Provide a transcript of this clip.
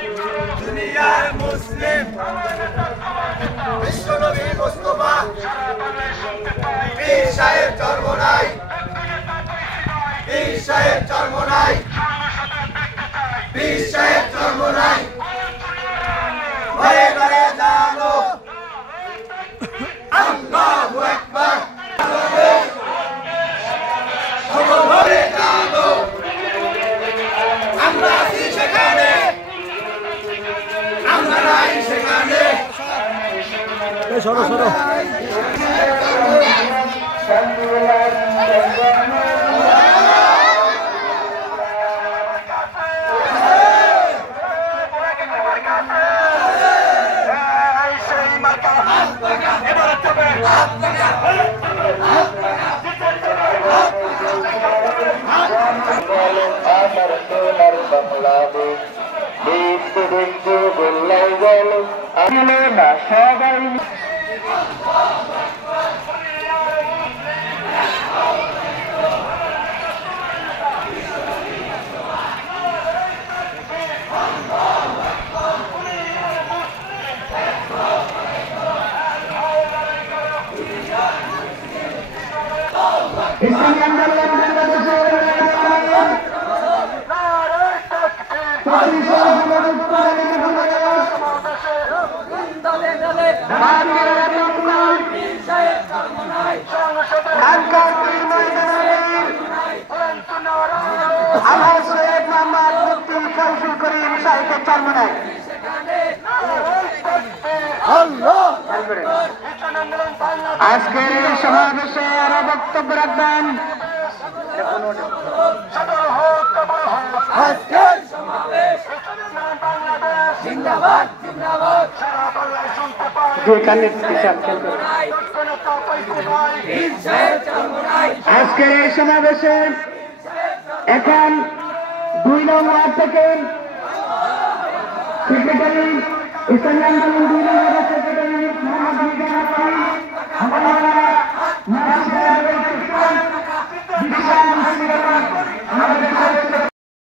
দুনিয়ার মুসলিম বিশ্বনবী মুস্তাফা পীর সাহেব চরমোনাই পীর সাহেব চরমোনাই পীর সাহেব চরমোনাই ঘরে ঘরে জানো আল্লাহু আকবার ঘরে জানো আমরা আছি সেখানে আমরা নাই সেখানে সরো সরো আজকের এই সমাবেশে আরো বক্তব্য রাখবেন আজকের এই সমাবেশে এখন 2 নং ওয়ার্ড থেকে সেক্রেটারি ইসলামী আন্দোলন 2 নং ওয়ার্ড সেক্রেটারি মোহাম্মদ মিজান